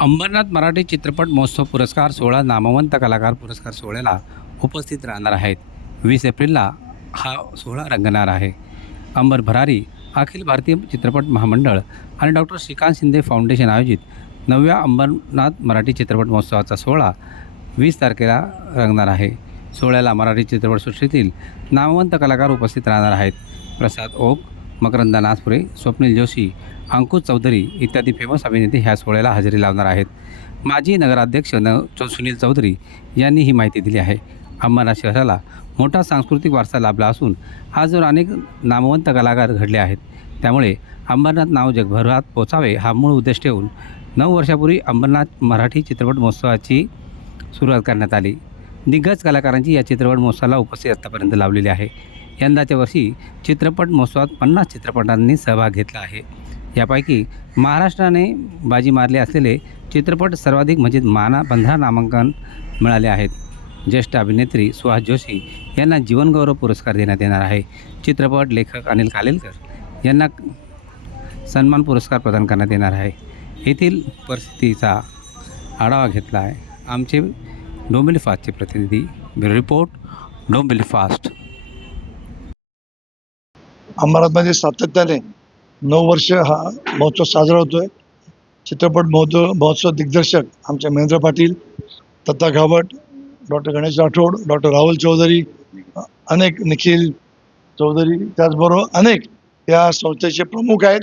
अंबरनाथ मराठी चित्रपट महोत्सव पुरस्कार सोहळा नामवंत कलाकार पुरस्कार सोहळ्याला उपस्थित राहणार आहेत. वीस एप्रिलला हा सोहळा रंगणार आहे. अंबर भरारी अखिल भारतीय चित्रपट महामंडळ आणि डॉक्टर श्रीकांत शिंदे फाउंडेशन आयोजित नवव्या अंबरनाथ मराठी चित्रपट महोत्सवाचा सोहळा वीस तारखेला रंगणार आहे. सोहळ्याला मराठी चित्रपटसृष्टीतील नामवंत कलाकार उपस्थित राहणार आहेत. प्रसाद ओक मकरंदा नासपुरे स्वप्नील जोशी अंकुश चौधरी इत्यादी फेमस अभिनेते ह्या सोहळ्याला हजेरी लावणार आहेत. माजी नगराध्यक्ष न सुनील चौधरी यांनी ही माहिती दिली आहे. अंबरनाथ शहराला मोठा सांस्कृतिक वारसा लाभला असून आजवर अनेक नामवंत कलाकार घडले आहेत. त्यामुळे अंबरनाथ नाव जगभरात पोचावे हा मूळ उद्देश ठेवून नऊ वर्षापूर्वी अंबरनाथ मराठी चित्रपट महोत्सवाची सुरुवात करण्यात आली. दिग्गज कलाकारांची या चित्रपट महोत्सवाला उपस्थित आतापर्यंत लावलेली आहे. यंदाच्या वर्षी चित्रपट महोत्सवात पन्नास चित्रपटांनी सहभाग घेतला आहे. यापैकी महाराष्ट्राने बाजी मारले असलेले चित्रपट सर्वाधिक म्हणजे माना पंधरा नामांकन मिळाले आहेत. ज्येष्ठ अभिनेत्री सुहास जोशी यांना जीवनगौरव पुरस्कार देण्यात येणार आहे. चित्रपट लेखक अनिल कालेलकर यांना सन्मान पुरस्कार प्रदान करण्यात येणार आहे. येथील परिस्थितीचा आढावा घेतला आहे आमचे डोंबिवली फास्टचे प्रतिनिधी रिपोर्ट डोंबिवली फास्ट अंबरनाथमध्ये सातत्याने नऊ वर्ष हा महोत्सव साजरा होतोय. चित्रपट महोत्सव महोत्सव दिग्दर्शक आमचे महेंद्र पाटील दत्ता घावट डॉक्टर गणेश राठोड डॉक्टर राहुल चौधरी अनेक निखिल चौधरी त्याचबरोबर अनेक या संस्थेचे प्रमुख आहेत.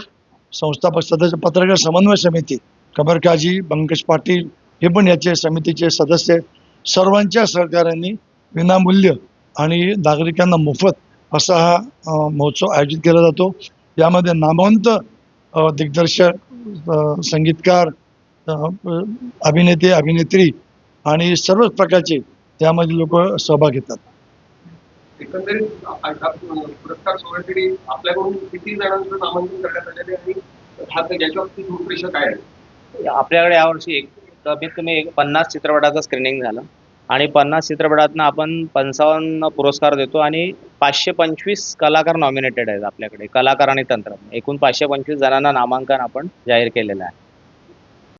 संस्थापक सदस्य पत्रकार समन्वय समिती कमर काजी पंकज पाटील हे पण याचे समितीचे सदस्य. सर्वांच्या सहकार्यांनी विनामूल्य आणि नागरिकांना मोफत असा हा महोत्सव आयोजित केला जातो. यामध्ये नामवंत दिग्दर्शक संगीतकार अभिनेते अभिनेत्री आणि सर्वच प्रकारचे त्यामध्ये लोक सहभाग घेतात. एकंदरीत आ- आ- पुरस्कार सोहळ्यासाठी आपल्याकडून किती जणांचं नामांकन करण्यात आलेले आणि हा याच्यावरती रूपरेषा काय आहे आपल्याकडे यावर्षी एक कमीत कमी एक पन्नास चित्रपटाचं स्क्रीनिंग झालं. आणि पन्नास चित्रपटातनं आपण पंचावन्न पुरस्कार देतो आणि पाचशे पंचवीस कलाकार नॉमिनेटेड आहेत आपल्याकडे कलाकार आणि तंत्रज्ञ. एकूण पाचशे पंचवीस जणांना नामांकन आपण जाहीर केलेलं आहे.